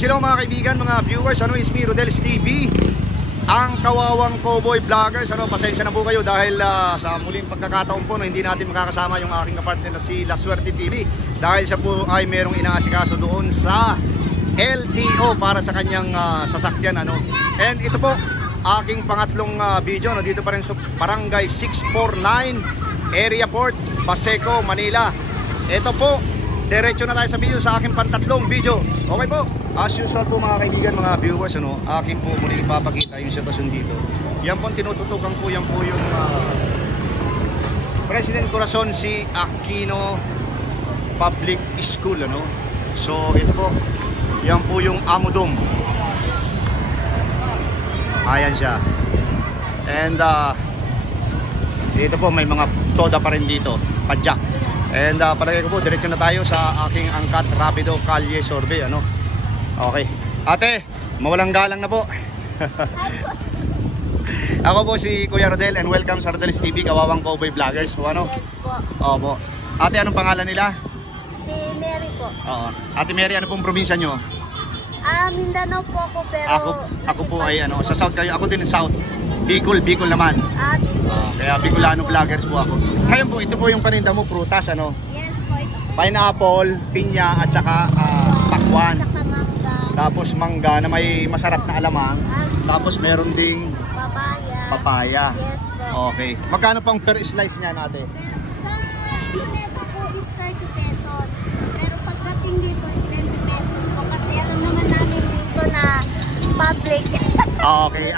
hello mga kaibigan, mga viewers. Ano is me, Rodel's TV, ang kawawang cowboy vloggers. Ano, pasensya na po kayo dahil sa muling pagkakataon po no, hindi natin makakasama yung aking kapartner na si La Suerte TV dahil siya po ay merong inaasikaso doon sa LTO para sa kanyang sasakyan. Ano. And ito po aking pangatlong video no, dito pa rin sa Barangay 649 Area Port, Paseco, Manila. Ito po, diretso na tayo sa video, sa aking pantatlong video. Okay po, as usual po mga kaibigan, mga viewers, ano, akin po muna ipapakita yung sitwasyon dito. Yan po tinututukan po, yan po yung President Corazon C. Aquino Public School, ano. So ito po, yan po yung Amudum. Ayan siya. And dito po may mga toda pa rin dito, padyak. And palagay ko po, diretso na tayo sa aking angkat rapido kalye survey, ano. Okay. Ate, mawalang galang na po. Ako po si Kuya Rodel and welcome sa Rodel's TV, kawawang cowboy vloggers po, ano. Yes po. Opo. Ate, anong pangalan nila? Si Mary po. Oo. Ate Mary, ano pong probinsya nyo? Mindanao po ako pero Ako po ay ano, sa South kayo. Ako din South. Bicol naman. Kaya Bicolano vloggers po ako. Ngayon po, ito po yung paninda mo, prutas, ano? Yes po, ito. Pineapple, pinya, at saka pakwan. Saka mangga. Tapos mangga na may masarap na alamang. Tapos meron ding papaya. Yes po. Okay. Magkano pang per slice niya natin? Sa Luneta po is 30 pesos. Pero pagdating dito is 20 pesos po. Kasi alam naman namin dito na public. Okay.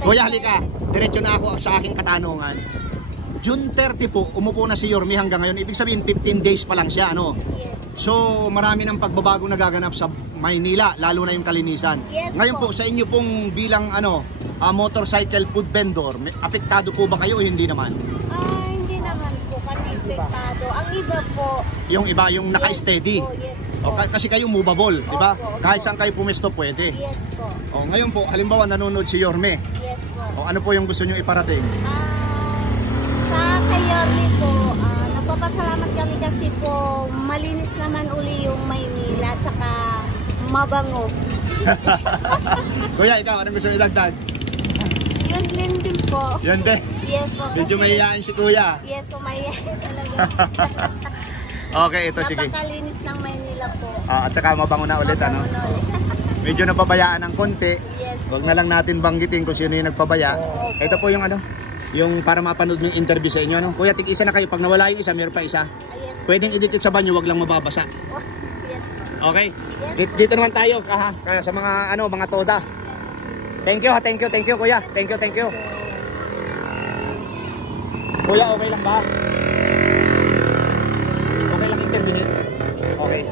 Kuya, halika. Diretso na ako sa aking katanungan. June 30 po, umupo na si Yorme hanggang ngayon. Ibig sabihin, 15 days pa lang siya, ano? Yes. So, marami ng pagbabago nagaganap sa Maynila, lalo na yung kalinisan. Yes, ngayon po, sa inyo pong bilang motorcycle food vendor, apektado po ba kayo o hindi naman? Hindi naman po kami apektado. Ang iba po, Yung iba, yung naka-steady. Yes po. Kasi kayo movable, di ba? Opo. Kahit saan kayo pumesto, pwede. Yes po. Ngayon po, halimbawa nanonood si Yorme. Yes po. Ano po yung gusto nyo iparating? Sa kay Yorme po, napapasalamat kami kasi po malinis naman uli yung Maynila tsaka mabango. Kuya, ikaw, anong gusto nyo idagdag? Yun din po. Yun din. Yes po. Medyo mahihain si Kuya. Yes po, mahihain talaga. Okay, ito sige. Napakalinis ng Maynila po. At saka mabango na ulit, ano? Mabango na ulit. Medyo napabayaan ng konti. Yes po. Huwag na lang natin banggitin kung sino yung nagpabaya. Ito po yung yung para mapanood mo yung interview sa inyo, ano? Kuya, tig-isa na kayo. Pag nawala yung isa, meron pa isa. Yes po. Pwedeng idikit sa banyo, wag lang mababasa. Yes po. Okay? Yes. Dito naman tayo, kaya sa mga mga toda. Thank you, Kuya. Thank you. Kuya, okay lang ba? Okay lang interview. Okay.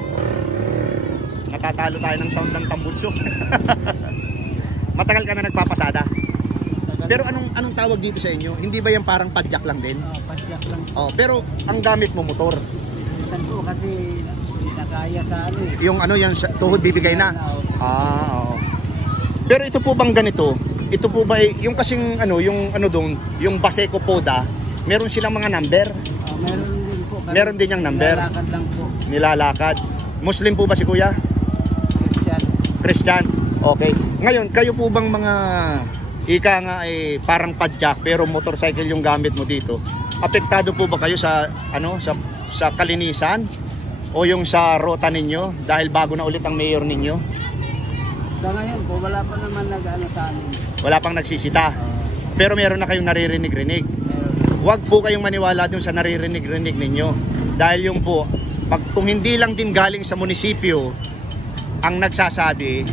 Natatalo tayo ng sound ng tambutso. Matagal ka na nagpapasada. Pero anong tawag dito sa inyo? Hindi ba yan parang padyak lang din? Padyak lang. Pero ang gamit mo motor. Minsan po kasi hindi na kaya sa Yung yan tuhod bibigay na. Oo. Pero ito po bang ganito? Ito po ba yung kasing doon, yung Paseco Poda, meron silang mga number? Meron din po. Meron din yung number. Nilalakad lang po. Nilalakad. Muslim po ba si Kuya? Christian. Okay. Ngayon, kayo po bang mga parang padyak pero motorcycle yung gamit mo dito? Apektado po ba kayo sa sa kalinisan o yung sa ruta ninyo dahil bago na ulit ang mayor ninyo? Sa ngayon po, wala pa naman sa amin. Wala pang nagsisita. Pero meron na kayong naririnig-rinig. Meron. Huwag po kayong maniwala dun sa naririnig-rinig ninyo. Dahil yung po, kung hindi lang din galing sa munisipyo ang nagsasabi,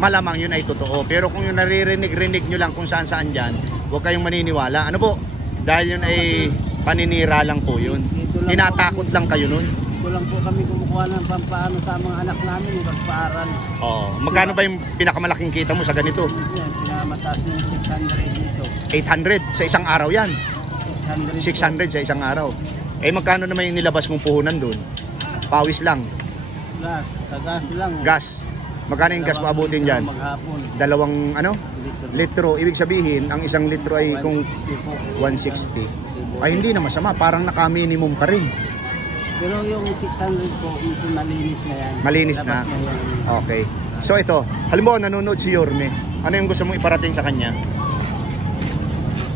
malamang yun ay totoo. Pero kung yung naririnig-rinig nyo lang kung saan-saan dyan, huwag kayong maniniwala. Ano po? Dahil yun ay paninira lang po yun. Tinatakot lang kayo nun. Dito lang po kami kumukuha ng pampaano sa mga anak namin, magpaaral. Magkano ba yung pinakamalaking kita mo sa ganito? Yan, pinamataas ng 600 dito. 800 sa isang araw yan. 600 sa isang araw. Magkano naman yung nilabas mong puhunan doon? Pawis lang. Gas. Sa gas lang. Gas. Magkano yung gas maabutin dyan? Maghapon. 2 litro. Ibig sabihin, ang isang litro ay kung 160. Ay hindi na masama. Parang naka-minimum pa rin. Pero yung 600 po, malinis na yan. Malinis na? Labas yan. Okay. So ito, halimbawa nanonood si Yorme, ano yung gusto mong iparating sa kanya?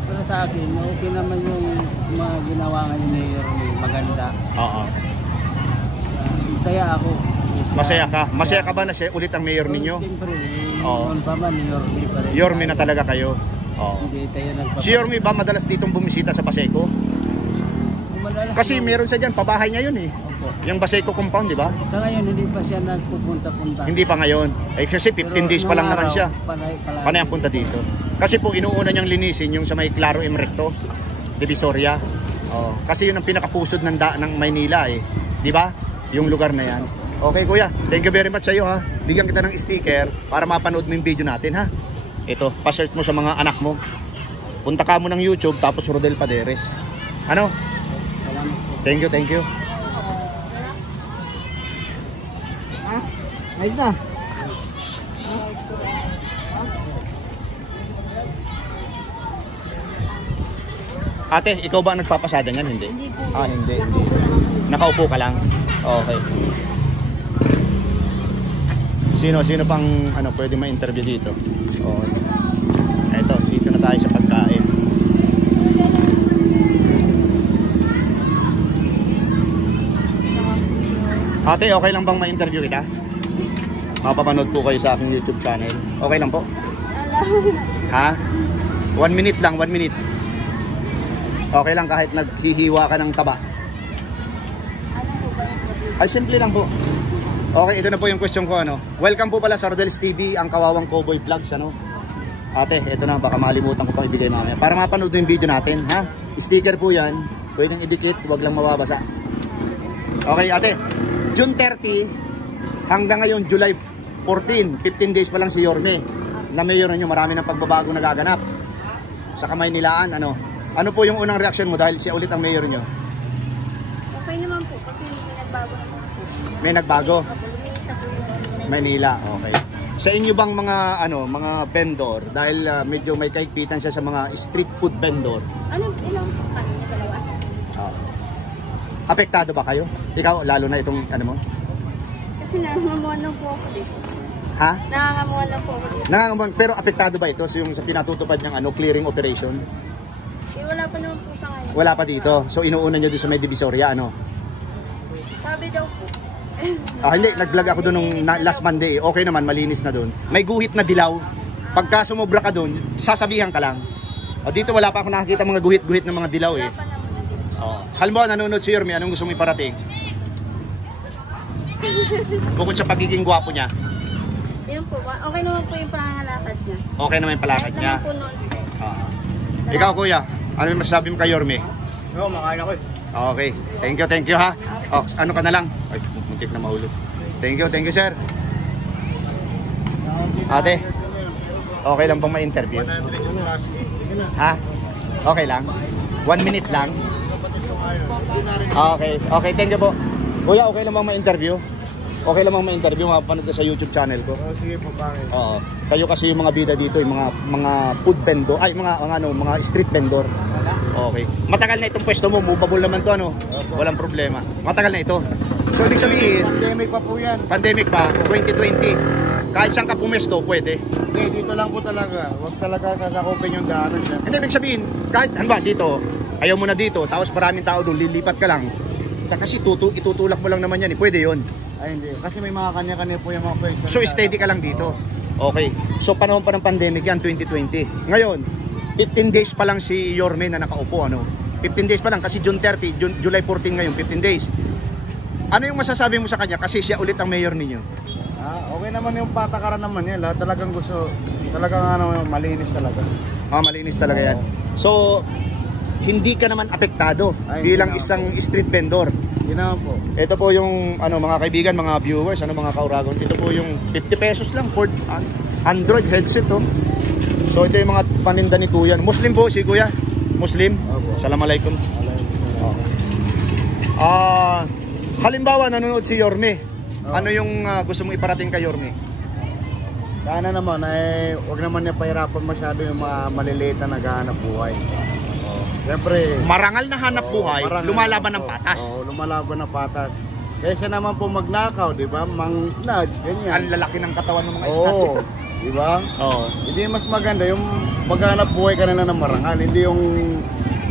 Pero sa akin, okay naman yung mga ginawa ngayon ni Yorme, maganda. Oo. Masaya ako. Masaya ka? Masaya ka ba na siya ulit ang mayor ninyo? Siyempre, Oo. noon pa man, Yorme pa rin. Yorme na talaga kayo? Oo. Hindi tayo nagpapalagay. Si Yorme ba madalas ditong bumisita sa Baseco? Kasi meron siya dyan, pabahay niya yun eh. Opo. Yung Baseco compound, di ba? Sa ngayon, hindi pa siya nagpupunta-punta. Hindi pa ngayon. Eh kasi 15 days pa lang naman siya. Panay ang punta dito. Kasi po inuuna niyang linisin yung sa may Claro M. Recto, Divisoria. Oh, kasi yun ang pinakapusod ng Maynila eh. Di ba? Yung lugar na yan. Okay kuya, thank you very much sa iyo ha. Bigyan kita ng sticker para mapanood mo yung video natin ha. Ito, pa-search mo sa mga anak mo. Punta ka mo ng YouTube tapos Rodel Paderes. Ano? Thank you, thank you. Ayos na. Ate, ikaw ba ang nagpapasada niyan? Hindi? Hindi po. Ah, hindi. Nakaupo lang ako. Nakaupo ka lang? Okay. Sino pang pwede ma-interview dito? Okay. Eto, dito na tayo sa pagkain. Ate, okay lang bang ma-interview kita? Mapapanood po kayo sa aking YouTube channel. Okay lang po? Ha? 1 minute lang, 1 minute. Okay lang kahit naghihiwa ka ng taba. Ay, simple lang po. Okay, ito na po yung question ko. Welcome po pala sa Rodel's TV, ang Kawawang Cowboy Vlogs. Ate, ito na, baka makalimutan ko pang ibigay mamaya. Para mapanood yung video natin, ha? Sticker po yan. Pwedeng idikit, huwag lang mababasa. Okay, ate. June 30 hanggang ngayon July 14, 15 days pa lang si Yorme. Na mayor nyo, marami ng pagbabago nagaganap. Sa Kamaynilaan, ano po yung unang reaksyon mo dahil siya ulit ang mayor nyo? Okay naman po kasi may nagbago naman po. May nagbago? Luminis na po yung Maynila, okay. Sa inyo bang mga vendor, dahil medyo may kaigpitan siya sa mga street food vendor, ilang po kanina? Dalawa? apektado ba kayo? Ikaw, lalo na itong mo? Kasi nangangamuan lang po ako dito. Ha? Nangangamuan lang po ako dito. Nangangamuan, pero apektado ba ito yung sa pinatutupad ng clearing operation? Wala pa naman po sa ngayon. Wala pa dito. So inuuna nyo doon sa may Divisoria, Sabi daw po. Hindi, nag-vlog ako doon nung last Monday. Okay naman, malinis na doon. May guhit na dilaw. Pagka sumobra ka doon, sasabihan ka lang. Dito wala pa ako nakakita mga guhit-guhit ng mga dilaw eh. Wala pa naman. Halimbawa, nanonood si Yorme, anong gusto mong iparating? Bukod sa pagiging gwapo niya. Yan po. Okay naman po yung pangangalakad niya. Okay naman yung palakad niya. Kahit naman po noon. Ikaw kuya, ano yung masasabi mo kay Yorme? Oo, makain ako eh. Okay, thank you ha. Ano ka na lang? Ay, muntik na mahulog. Thank you sir. Ate, okay lang bang ma-interview? Ha? Okay lang? 1 minute lang? Okay, thank you po. Kuya, okay lang bang ma-interview? Okay lang bang ma-interview, mapapanood ka sa YouTube channel ko? Sige po, bakit? Oo. Kayo kasi yung mga bida dito, yung mga food vendor, ay mga street vendor. Okay. Matagal na itong pwesto mo, movable naman to Walang problema. Matagal na ito. So ibig sabihin, Pandemic pa po yan. pandemic pa, 2020. Kahit saan ka pumesto, pwede. Hindi, dito lang po talaga. Huwag talaga sasakupin yung daanan siya. Hindi ibig sabihin, kahit dito, ayaw mo na dito, tapos maraming tao doon, lilipat ka lang. Kasi itutulak mo lang naman yan, pwede yun. Ay, hindi. Kasi may mga kanya-kanya po yung mga pwesto. So steady ka lang dito. Okay. So panahon pa ng pandemic yan, 2020. Ngayon, 15 days pa lang si Yorme na nakaupo, 15 days pa lang kasi June 30, July 14 ngayon, 15 days. Ano yung masasabi mo sa kanya kasi siya ulit ang mayor ninyo? Okay naman yung patakaran naman niya. Lahat talagang gusto, talagang malinis talaga. Malinis talaga yan. So, hindi ka naman apektado bilang isang street vendor. Hindi naman po. Ito po yung mga kaibigan, mga viewers, mga kauragon. Ito po yung 50 pesos lang for Android headset So ito yung mga paninda ni Kuya. Muslim po si Kuya? Muslim? Opo. Assalamualaikum. Halimbawa nanonood si Yorme. Ano yung gusto mong iparating kay Yorme? Sana naman wag naman niya pahirapan masyado yung mga maliliit na naghahanap buhay. Siyempre, Marangal na hanap buhay, marangal lumalaban na ng po. patas. Lumalaban ng patas. Kaysa naman po magnakaw, di ba? Mang snatch, ganyan. Ang lalaki ng katawan ng mga snatch. Oo, di ba? Oo. Hindi mas maganda yung maghanap buhay ka na ng marangal, hindi yung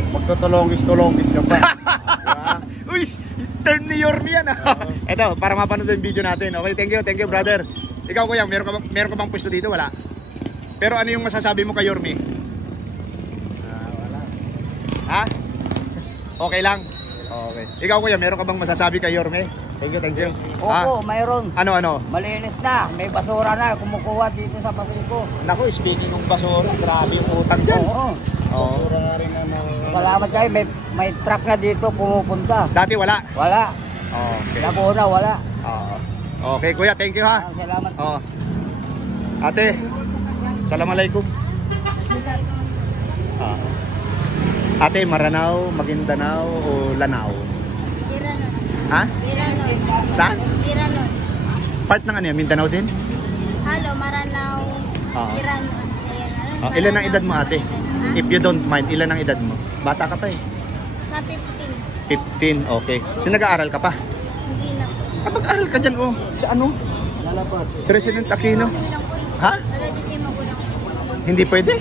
magtutulongis-tulongis ka pa. Diba? Uy, turn ni Yorme yan Ito, para mapanood yung video natin. Okay, thank you brother. Ikaw kuya, meron ka bang pwesto dito? Wala. Pero ano yung masasabi mo kay Yorme? Wala. Ha? Okay lang? Okay. Ikaw kuya, meron ka bang masasabi kay Yorme? Thank you. Opo, mayroon. Ano? Malinis na. May basura na. Kumukuha dito sa Pasico. Naku, speaking ng basura, grabe yung utang dyan. Oo. Oo. Salamat kayo. May truck na dito pumupunta. Dati wala. Wala. Okay. Laguna, wala. Okay kuya, thank you ha. Salamat. Ate, Assalamualaikum. Ate, Maranao, Maguindanao o Lanao? Iranon. Ha? Iranon. Saan? Iranon. Part ng ano yan? Mindanao din? Halo, Maranao. Iranon. Ilan ang edad mo ate? If you don't mind, ilan ang edad mo? Bata ka pa eh. Sa 15. 15, okay. So nag-aaral ka pa? Hindi na po. Pag-aaral ka dyan oh. Sa ano? Lalabas. President Aquino. Ha? Wala dito yung magulang ko. Hindi pwede?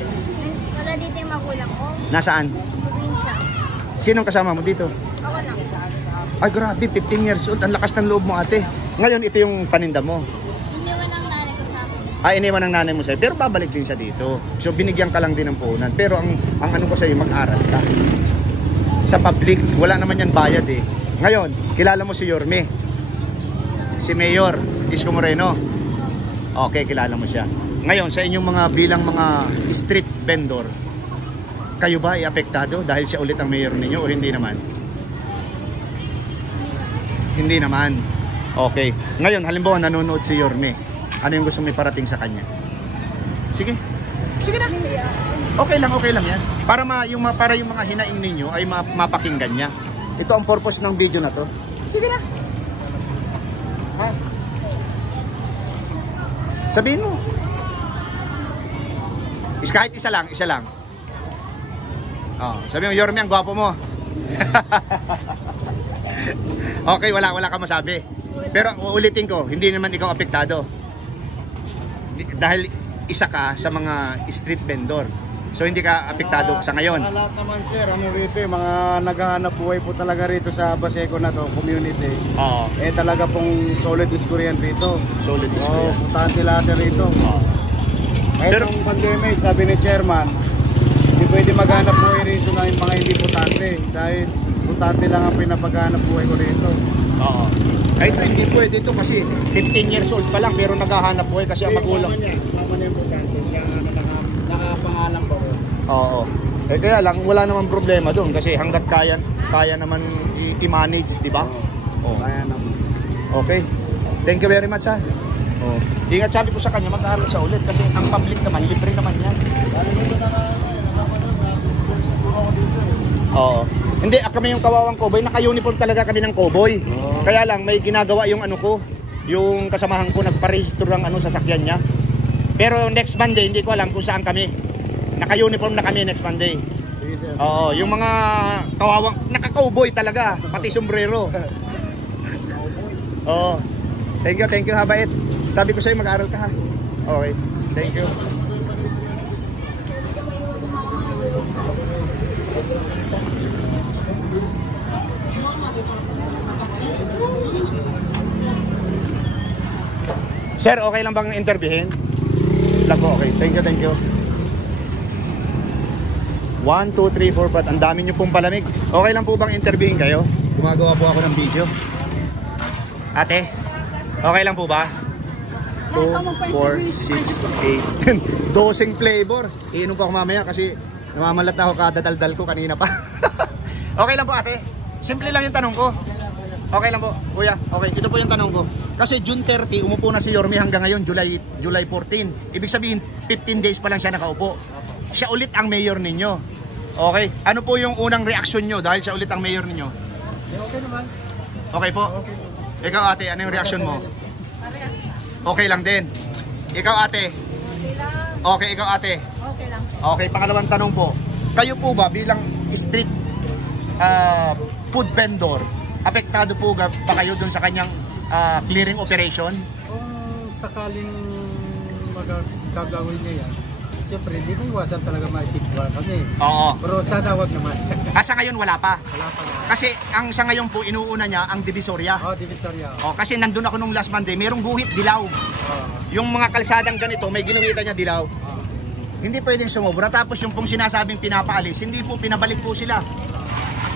Wala dito yung magulang ko. Nasaan? Probinsya. Sinong kasama mo dito? Ako lang. Ay grabe, 15 years old. Ang lakas ng loob mo ate. Ngayon ito yung paninda mo. Iniwan ang nanay ko sa akin. Iniwan ng nanay mo sa'yo. Pero babalik din siya dito. So binigyan ka lang din ng puhunan. Pero ang ano ko sa'yo, mag-aral ka. Sa public, wala naman yan bayad eh. Ngayon, kilala mo si Yorme. Si Mayor Isko Moreno. Okay, kilala mo siya. Ngayon, sa inyong mga bilang mga street vendor, kayo ba i-apektado dahil siya ulit ang mayor ninyo o hindi naman? Hindi naman. Okay. Ngayon, halimbawa nanonood si Yorme. Ano yung gusto mo iparating sa kanya? Sige. Sige na. Okay lang yan. Para yung mga hinaing ninyo ay mapakinggan niya. Ito ang purpose ng video na to. Sige na. Ha? Sabihin mo. Kahit isa lang. Sabihin mo, Yorme, ang gwapo mo. Okay, wala ka masabi. Pero uulitin ko, hindi naman ikaw apektado. Dahil isa ka sa mga street vendor. So hindi ka apektado sa ngayon. Lahat naman sir, rito mga naghahanap buhay po talaga rito sa Pasico na to, community. Oo. Talaga pong solid diskuryan rito. Solid diskuryan. Putante lahat rito. Kahit Pero ng pandemic, sabi ni chairman, hindi pwede maghanap buhay rito ng mga hindi putante. Dahil putante lang ang pinapaghanap buhay ko rito. Oo. Ay ito, hindi pwede ito kasi 15 years old pa lang pero naghahanap buhay kasi ang magulang. Tama na yung putante. Kaya nakapangalan ko. Oo. Kaya lang, wala namang problema doon kasi hanggat kaya naman i-manage, di ba? Oo. Kaya naman. Okay. Thank you very much ha. Oh. Ingat, sabi ko sa kanya, mag-aaral siya ulit kasi ang public naman, libre naman yan. Oo. Hindi, kami yung kawawang cowboy, naka-uniform talaga kami ng cowboy. Kaya lang, may ginagawa yung ano ko, yung kasamahan ko, nagparehistro ng sasakyan niya. Pero next Monday, hindi ko alam kung saan kami. Naka-uniform na kami next Monday. Oo, yung mga kawawang, naka-cowboy talaga, pati sombrero. Oo. Thank you, habait. Sabi ko sa'yo, mag-aaral ka ha. Okay, thank you. Sir, okay lang bang interviewin? Lang po, okay. Thank you. 1, 2, 3, 4, 5. Ang dami nyo pong palamig. Okay lang po bang interviewin kayo? Gumagawa po ako ng video. Ate, okay lang po ba? 2, 4, 6, 8, 12 flavor. Iinom po ako mamaya kasi namamalat na ako kadadaldal ko kanina pa. Okay lang po ate. Simple lang yung tanong ko. Okay lang po, kuya. Okay, ito po yung tanong ko. Kasi June 30, umupo na si Yorme hanggang ngayon, July 14. Ibig sabihin, 15 days pa lang siya nakaupo. Siya ulit ang mayor ninyo. Okay, ano po yung unang reaksyon nyo dahil siya ulit ang mayor ninyo? Okay naman. Okay po? Ikaw ate, ano yung reaksyon mo? Okay lang din. Ikaw ate? Okay, ikaw ate? Okay lang. Okay, pangalawang tanong po. Kayo po ba bilang street food vendor, apektado po ba kayo dun sa kanyang clearing operation? Kung sakaling magagawin niya yan, siyempre hindi ko iwasan talaga maipigwa kami. Oo. Pero sana wag naman. Sa ngayon wala pa. Wala pa nga. Kasi ang sa ngayon po inuuna niya ang Divisoria. Divisoria. Kasi nandun ako nung last Monday, merong guhit dilaw. Yung mga kalsadang ganito, may ginuhitan niya dilaw. Hindi pwedeng sumobra. Tapos yung pong sinasabing pinapaalis, hindi po, pinabalik po sila.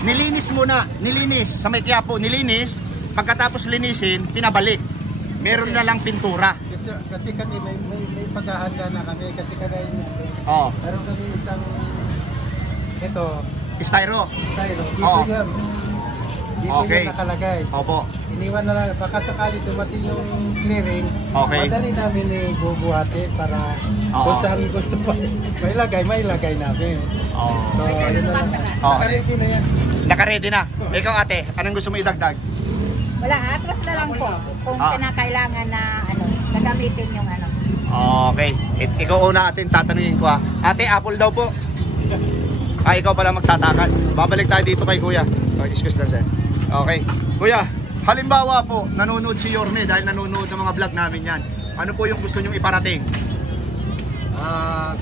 Nilinis muna, nilinis. Sa may Quiapo, nilinis. Pagkatapos linisin, pinabalik. Meron na lang pintura. Kasi kami may paghahanda na kami kasi kagaya nito. Meron kami isang ito, Styro. dito yan. Dito Okay. yan nakalagay. Opo. Iniwan na lang, baka sakali dumating yung clearing, Okay. madali namin bubuhatin para kung saan gusto pa mailagay namin. So, ayun na lang. Nakaready na yan. Nakaready na. Ikaw ate, anong gusto mo idagdag? Wala, atras na lang po kung kinakailangan na gagamitin yung Okay. Ikaw una atin tatanungin ko Ate, apple daw po. Ikaw pala magtatakan. Babalik tayo dito kay Kuya. Excuse lang sir. Okay. Kuya, halimbawa po, nanonood si Yorme dahil nanonood ng mga vlog namin yan. Ano po yung gusto nyong iparating?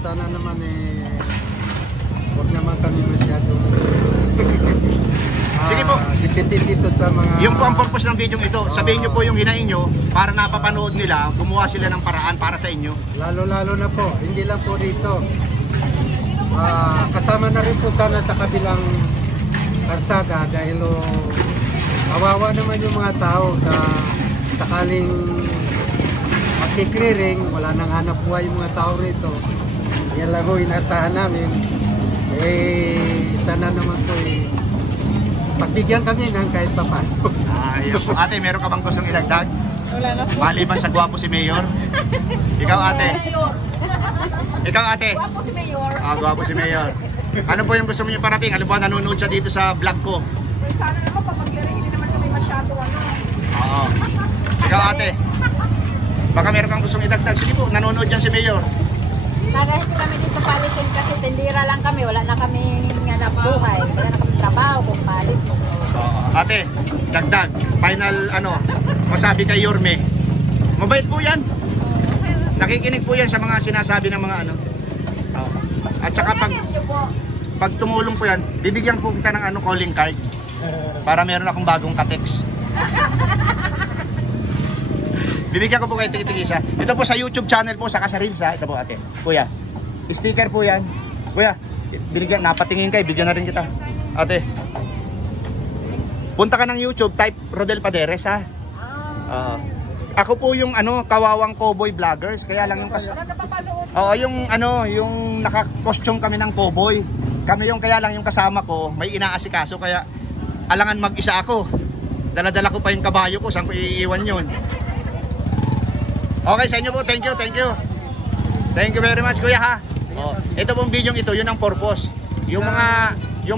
Sana naman huwag naman kami masyado Sige po. Dipitin dito sa mga Yung po ang purpose ng video ito. Sabihin nyo po yung hinain nyo para napapanood nila, gumawa sila ng paraan para sa inyo. Lalo na po, hindi lang po dito. Kasama na rin po sana sa kabilang karsada dahil kawawa naman yung mga tao sa sakaling makiklearing, wala nang hanap buhay yung mga tao rito. Yan lang ho, inasahan namin. Sana naman po pagbigyan kami ng kahit pa paano. Ate, meron ka bang gustong ilagdag? Wala na po. Maliban sa gwapo si Mayor. Ikaw ate. Ikaw ate. Gwapo si Mayor. Gwapo si Mayor. Ano po yung gusto mo niyo parating? Alam mo, nanonood siya dito sa vlog ko. Sana naman papag-clearing, hindi naman kami masyado Oo. Ikaw ate. Baka meron kang gustong idagdag. Sige po, nanonood dyan si Mayor. Nagahit kami dito palisin kasi tindira lang kami, wala na kami nga buhay, wala na kami trabaho kung palis mo. Ate, dagdag. Final masabi kay Yorme. Mabait po yan. Nakikinig po yan sa mga sinasabi ng mga At saka pag tumulong po yan, bibigyan po kita ng calling card para meron akong bagong ka-text. Bibigyan ko po kayo tig-isa. Ito po sa YouTube channel po, saka sa Reels Ito po ate. Kuya, sticker po yan. Kuya, napatingin kayo, bigyan na rin kita. Ate, punta ka ng YouTube, type Rodel Paderes Ako po yung kawawang cowboy vloggers, kaya lang yung yung naka-costume kami ng cowboy. Kami yung kaya lang yung kasama ko, may inaasikaso kaya alangan mag-isa ako. Dala-dala ko pa yung kabayo ko, saan ko iiwan yun? Okay sa inyo po, thank you. Thank you very much kuya ha. Ito pong video ito, yun ang purpose. Yung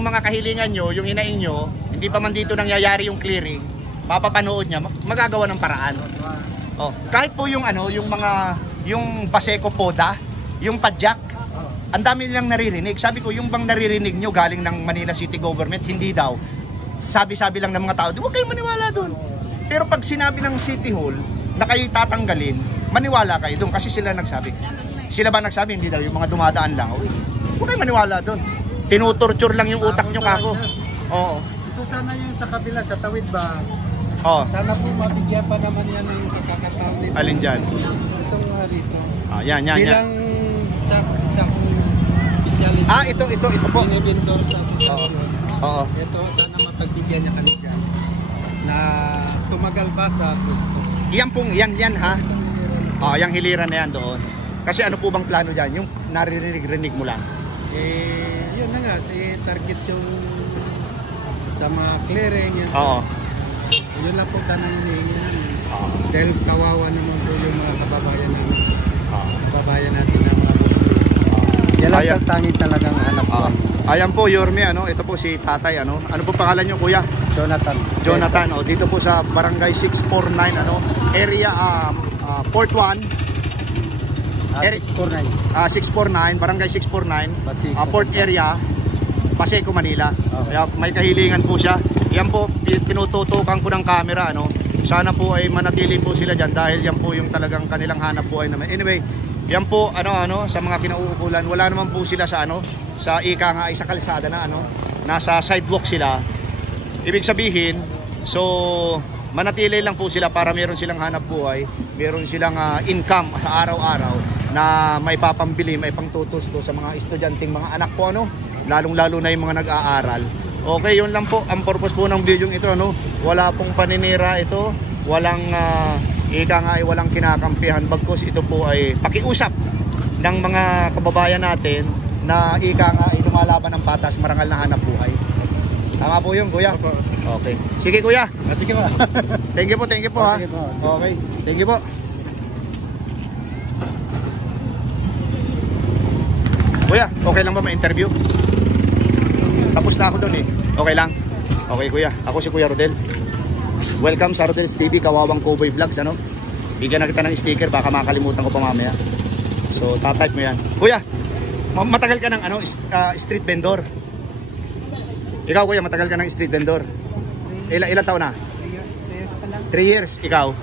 mga kahilingan nyo, yung hinain nyo, hindi pa man dito nangyayari yung clearing, mapapanood niya, magagawa ng paraan. Kahit po yung yung Paseco Poda, yung padjak, ang dami nilang naririnig. Sabi ko, yung bang naririnig nyo galing ng Manila City Government, hindi daw. Sabi-sabi lang ng mga tao, huwag kayong maniwala doon. Pero pag sinabi ng City Hall na kayo'y tatanggalin, maniwala kayo doon kasi sila nagsabi. Sila ba nagsabi? Hindi daw, yung mga dumadaan lang. Huwag kayo maniwala doon. Tinutorture lang yung utak nyo kako. Oo. Ito sana yung sa kabila, sa tawid ba? Sana po mabigyan pa naman yan ng pagkakataon dito. Alin dyan? Itong dito. Yan. Bilang isang specialist. Ito po. Binibindor sa asosasyon. Oo. Ito, sana mapagbigyan niya kami dyan. Na tumagal pa sa gusto. Yan ha. Yung hiliran na yan doon. Kasi ano po bang plano dyan? Yung naririnig mo lang. Yun na nga, target yung sa mga clearing. Yun. Yun lang po sana hinihingi namin. Dahil kawawa naman po yung mga kababayan namin. Kababayan natin na mga Muslim. Yan lang tanging talagang hanap ko. Ayan po, Yorme, ito po si tatay, ano po pangalan nyo, kuya? Jonathan, dito po sa Barangay 649, area, Port 1. 649, Barangay 649, Port area, Paseco, Manila. Kaya may kahilingan po siya. yan po, tinututukan ko ng camera, ano. Sana po ay manatili po sila dyan dahil yan po yung talagang kanilang hanap buhay naman. Anyway, yan po, sa mga kinauukulan, wala naman po sila sa, sa ika nga ay sa kalsada na, nasa sidewalk sila. Ibig sabihin, so, manatili lang po sila para meron silang hanap buhay, meron silang income sa araw-araw na may papambili, may pangtutusto sa mga estudyanteng mga anak po, lalong-lalo na yung mga nag-aaral. Okay, yun lang po ang purpose po ng video ito, wala pong paninira ito, walang walang kinakampihan, bagkus ito po ay pakiusap ng mga kababayan natin na ay lumalaban ng patas, marangal na hanap buhay. Tama po yun, kuya? Okay. Sige, kuya. Sige po. Thank you po, ha. Sige po. Okay, thank you po. Kuya, okay lang ba ma-interview? Tapos na ako doon eh. Okay lang? Okay, kuya. Ako si Kuya Rodel. Welcome sa Rodel's TV, Kawawang Cowboy Vlogs, Bigyan na kita ng sticker, baka makalimutan ko pa mamaya. So, tatype mo yan. Kuya, matagal ka ng street vendor? Ikaw, kuya, matagal ka ng street vendor? Ilan taon na? 3 years. Ikaw?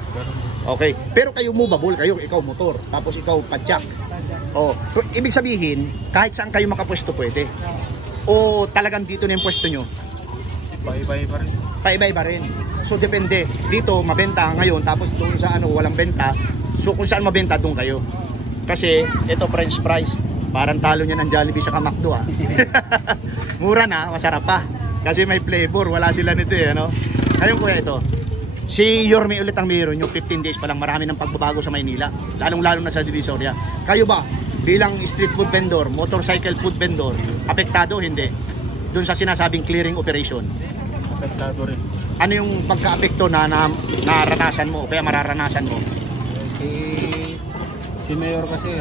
Okay. Pero kayo movable, ikaw motor, tapos ikaw padjak. Oh, so, ibig sabihin, kahit saan kayo makapwesto pwede. O talagang dito na yung pwesto nyo? Paiba-iba rin. Paiba-iba rin. So depende. Dito mabenta ngayon, tapos doon sa walang benta. So kung saan mabenta, doon kayo. Kasi ito French fries, parang talo niya ng Jollibee sa McDo, ha. Mura na, masarap pa. Kasi may flavor, wala sila nito eh, Ngayon kuya, ito. Si Yorme ulit ang mayroon, yung 15 days pa lang, marami ng pagbabago sa Maynila. Lalong-lalo na sa Divisoria. Kayo ba, bilang street food vendor, motorcycle food vendor, apektado hindi? Doon sa sinasabing clearing operation. Apektado rin. Ano yung pagka-apekto na naranasan mo o kaya mararanasan mo? Si Mayor kasi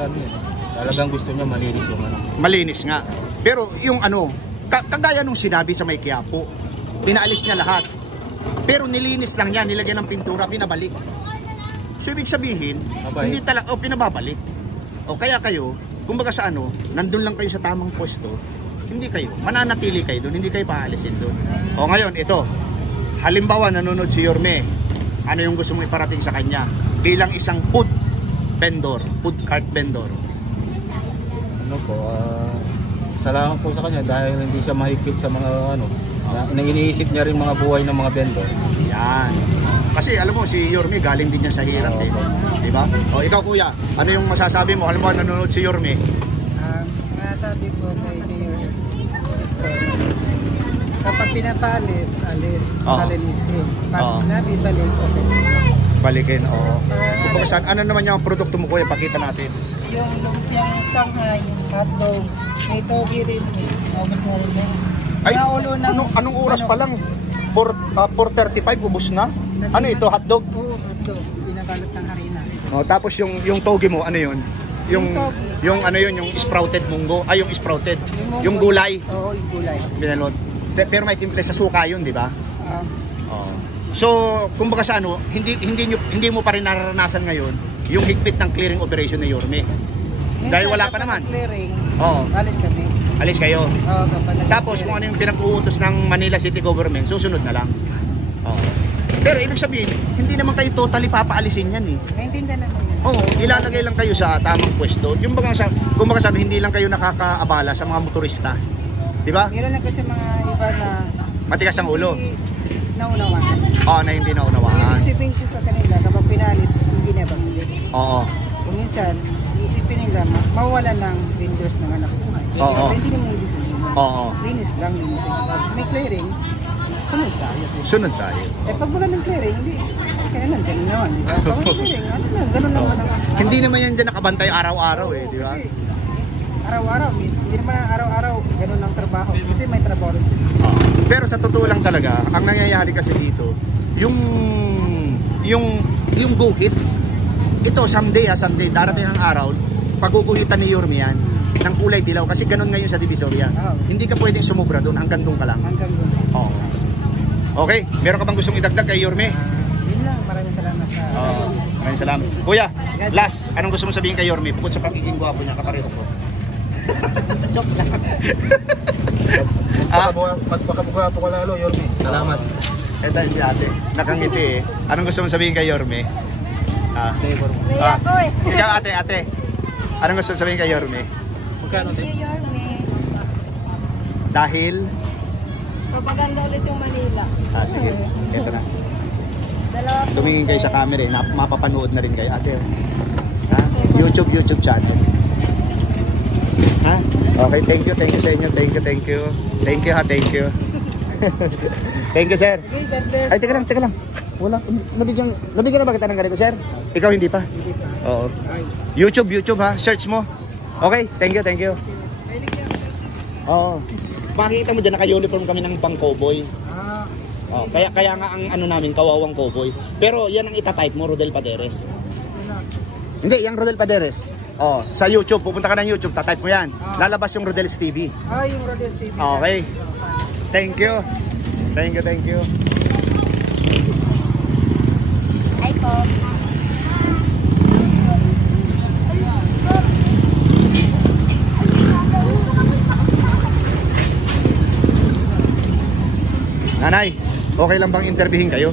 talagang gusto niya malinis yung Malinis nga. Pero yung kagaya nung sinabi sa may Quiapo, pinaalis niya lahat. Pero nilinis lang niya, nilagyan ng pintura, pinabalik. So ibig sabihin, hindi talaga pinababalik. O kaya kayo, kumbaga sa nandun lang kayo sa tamang pwesto, hindi kayo, mananatili kayo doon, hindi kayo paalisin doon. O ngayon, ito, halimbawa nanonood si Yorme, ano yung gusto mong iparating sa kanya bilang isang food vendor, food cart vendor? Salamat po sa kanya dahil hindi siya mahigpit sa mga iniisip niya rin mga buhay ng mga vendor. Yan. Kasi alam mo, si Yorme galing din niya sa hirap eh. Diba? O ikaw kuya, ano yung masasabi mo? Halimbawa nanonood si Yorme. Masasabi ko kay Mayor Isko, kapag pinapaalis, palinisin. Pag sinabi, balik, okay. Balikin, oo. Ano naman yung produkto mo kuya? Pakita natin. Yung lumpiang Shanghai, hotdog, may togi rin, ubos na rin. Ay, anong oras pa lang? 4:35, ubos na? Ano ito, hotdog? Oo, hotdog, binabalot ng harina. Oh, tapos yung togi mo, ano yun? Yung sprouted munggo, yung sprouted. Yung gulay. Oo, yung gulay. Binalot. Pero may timple sa suka yun, di ba? So, kumbaga sa hindi mo pa rin nararanasan ngayon yung higpit ng clearing operation ni Yorme. Dahil wala pa naman. Clearing, Oo. alis kami. Alis kayo. Oo, Tapos kung ano yung pinag-uutos ng Manila City Government, susunod na lang. Oo. Pero ibig sabihin, hindi naman kayo totally papaalisin yan eh. Naintindihan naman yun. Oo, ilalagay lang kayo sa tamang pwesto. Yung kumbaga sabi, hindi lang kayo nakakaabala sa mga motorista. Di ba? Meron lang kasi mga iba na Matigas ang ulo. hindi naunawaan. Oo, na hindi naunawaan. Isipin ko sa kanila, kapag pinalis, hindi na babalik. Oo. Kung minsan, isipin nila, mawala ng vendors ng anak buhay. Oo. Hindi naman ibig sabihin. Oo. Linis lang, linis. Pag may clearing, sunod tayo. Sunod tayo. Eh pag wala ng clearing, hindi. Kaya nandiyan naman. Diba? Pag may clearing, ganun naman ang Hindi naman yan dyan nakabantay araw-araw eh, di ba? Kasi araw-araw, hindi naman araw-araw ganun ang trabaho. Kasi may trabaho rin. Pero sa totoo lang talaga, ang nangyayari kasi dito, yung guhit, ito someday darating ang araw, paguguhitan ni Yorme yan ng kulay dilaw kasi ganun ngayon sa Divisoria. Hindi ka pwedeng sumubra doon, hanggang doon ka lang. Hanggang doon. Oo. Okay, meron ka bang gustong idagdag kay Yorme? Yun lang, maraming salamat sa Maraming salamat. Kuya, last, anong gusto mo sabihin kay Yorme bukod sa pagiging gwapo niya, kapareho ko? Joke lang. Magpakabuha po ka lalo, Yorme. Salamat. Ito si ate. Nakangiti eh. Anong gusto mong sabihin kay Yorme? Naya ko eh. Ikaw ate. Anong gusto mong sabihin kay Yorme? Magkano din? Yorme. Dahil? Propaganda ulit yung Manila. Sige. Ito na. Dalawa po. Tumingin kayo sa camera eh. Mapapanood na rin kayo. Ate. Ha? YouTube channel. Ha? Okay, thank you sa inyo. Thank you. Thank you ha, thank you. Thank you, sir. Ay, teka lang. Wala. Nabigyan na ba kita ng ganito, sir? Ikaw hindi pa? Hindi pa. Oo. YouTube ha. Search mo. Okay, thank you. Oo. Makikita mo dyan, naka-uniform kami ng pang-cowboy. Oh, kaya nga ang ano namin, kawawang cowboy. Pero yan ang itatype mo, Rodel Paderes. Hindi, yung Rodel Paderes. Oh, sa YouTube, pupunta ka ng YouTube, tatype mo yan. Lalabas yung Rodel's TV. Yung Rodel's TV. Okay. Thank you. Ay po. Nanay, okay lang bang interviewin kayo?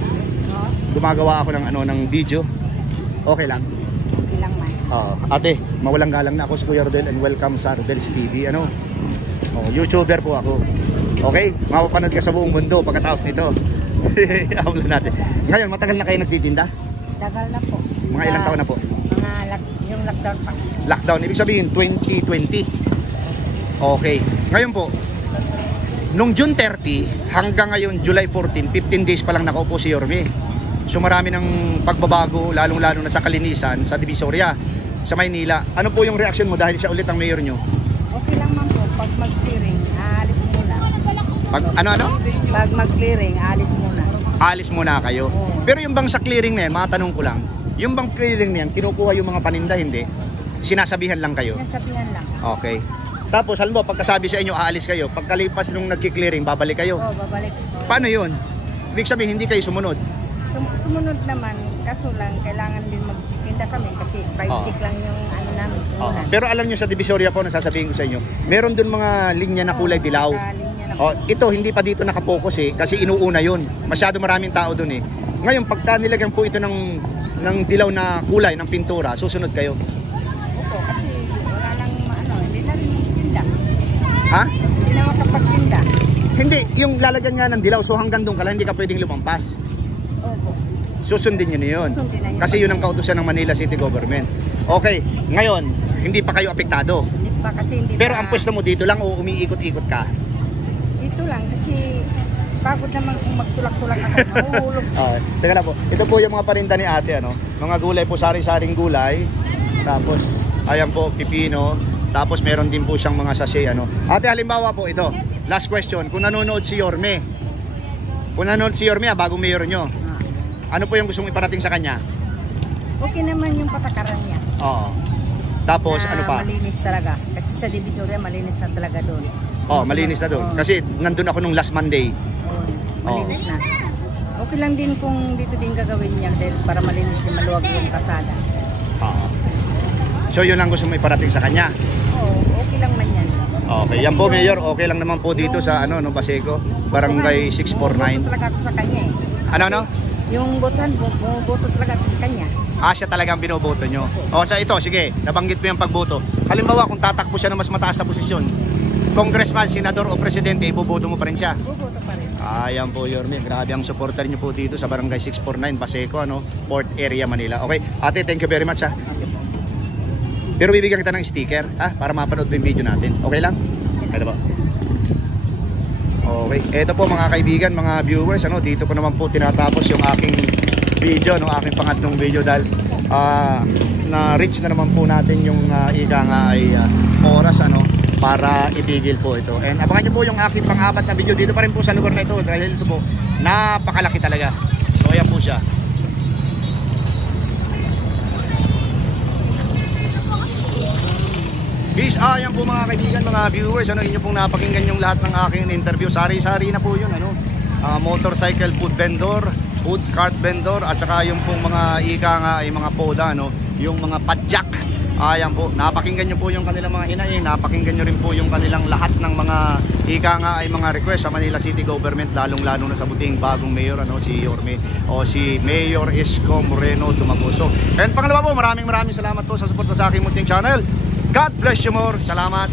Gumagawa ako ng video. Okay lang? Okay lang man. Ate, mawalang galang na ako si Kuya Rodel and welcome sa Rodel's TV. YouTuber po ako. Okay? Mapapanood ka sa buong mundo pagkatapos nito. Upload natin. Ngayon, matagal na kayo nagtitinda? Tagal na po. Mga ilang taon na po? Yung lockdown pa. Lockdown, ibig sabihin 2020. Okay. Ngayon po, nung June 30 hanggang ngayon July 14, 15 days pa lang nakaupo si Yorme. So marami ng pagbabago, lalong-lalo na sa kalinisan, sa Divisoria, sa Maynila. Ano po yung reaction mo dahil siya ulit ang mayor nyo? Okay lang man po. Pag mag-clearing, alis muna. Pag ano? Pag mag-clearing, alis muna. Alis muna kayo. Pero yung bang sa clearing na yan, matanong ko lang, yung bang clearing na yan, kinukuha yung mga paninda, hindi? Sinasabihan lang kayo? Sinasabihan lang. Okay. Tapos, halimbawa, pagkasabi sa inyo, aalis kayo. Pagkalipas nung nagki-clearing, babalik kayo. Babalik. Paano yun? Ibig sabihin, hindi kayo sumunod. Sumunod naman, kaso lang, kailangan din magtinda kami kasi 5-6 lang yung ano namin. Pero alam nyo sa Divisoria po, nasasabihin ko sa inyo, meron dun mga linya na kulay dilaw. Ito, hindi pa dito nakapokus kasi inuuna yun. Masyado maraming tao dun Ngayon, pagka nilagyan po ito ng dilaw na kulay, ng pintura, susunod kayo. Opo, kasi wala nang hindi na rin magtinda. Ha? Hindi na makapagtinda. Hindi, yung lalagyan nga ng dilaw, so hanggang doon ka lang, hindi ka pwedeng lumampas. Opo. Susundin nyo na yun. Kasi yun ang kautusan ng Manila City Government. Okay, ngayon, hindi pa kayo apektado. Hindi pa kasi hindi Pero pa. ang pwesto mo dito lang o umiikot-ikot ka? Ito lang kasi pagod naman kung magtulak-tulak ako. Mahuhulog. Teka lang po. Ito po yung mga parinda ni ate. Mga gulay po, sari-saring gulay. Tapos, ayan po, pipino. Tapos meron din po siyang mga sachet. Ate, halimbawa po ito. Last question. Kung nanonood si Yorme. Bagong mayor nyo. Ano po yung gusto mong iparating sa kanya? Okay naman yung patakaran niya. Oo. Tapos, na ano pa? Malinis talaga. Kasi sa Divisoria, malinis na talaga doon. Malinis na doon. Kasi nandun ako nung last Monday. Malinis na. Okay lang din kung dito din gagawin niya dahil para malinis din, maluwag yung kasada. So yun lang gusto mo iparating sa kanya? Okay lang man yan. Okay, yan po Mayor, okay lang naman po dito sa Baseco, Barangay 649. Talaga ako sa kanya Yung botohan, boto talaga ako sa kanya. Siya talagang binoboto nyo. Sa ito, sige, nabanggit mo yung pagboto. Halimbawa, kung tatakbo siya na mas mataas na posisyon, congressman, senador o presidente, iboboto mo pa rin siya? Boto pa rin. Ayan po, Yorme. Grabe ang supporter nyo po dito sa Barangay 649, Baseco, Port Area, Manila. Okay, ate, thank you very much Pero bibigyan kita ng sticker, para mapanood mo yung video natin. Okay lang? Ito po. Okay, ito po mga kaibigan, mga viewers, dito ko naman po tinatapos yung aking video, aking pangatlong video dahil na-reach na naman po natin yung ika nga ay oras para itigil po ito. And abangan nyo po yung aking pang-apat na video dito pa rin po sa lugar na ito dahil ito po napakalaki talaga. So ayan po siya. Peace. Ayan po mga kaibigan, mga viewers, inyo pong napakinggan yung lahat ng aking interview. Sari-sari na po yun, motorcycle food vendor, food cart vendor, at saka yung pong mga ika nga ay mga poda, yung mga padjak Ayan po, napakinggan nyo po yung kanilang mga hinaing, napakinggan nyo rin po yung kanilang lahat ng mga ika nga ay mga request sa Manila City Government, lalong-lalo na sa buting bagong mayor, si Yorme o si Mayor Isko Moreno Dumagoso. And pangalawa po, maraming salamat po sa suporta sa aking munting channel. God bless you more. Salamat.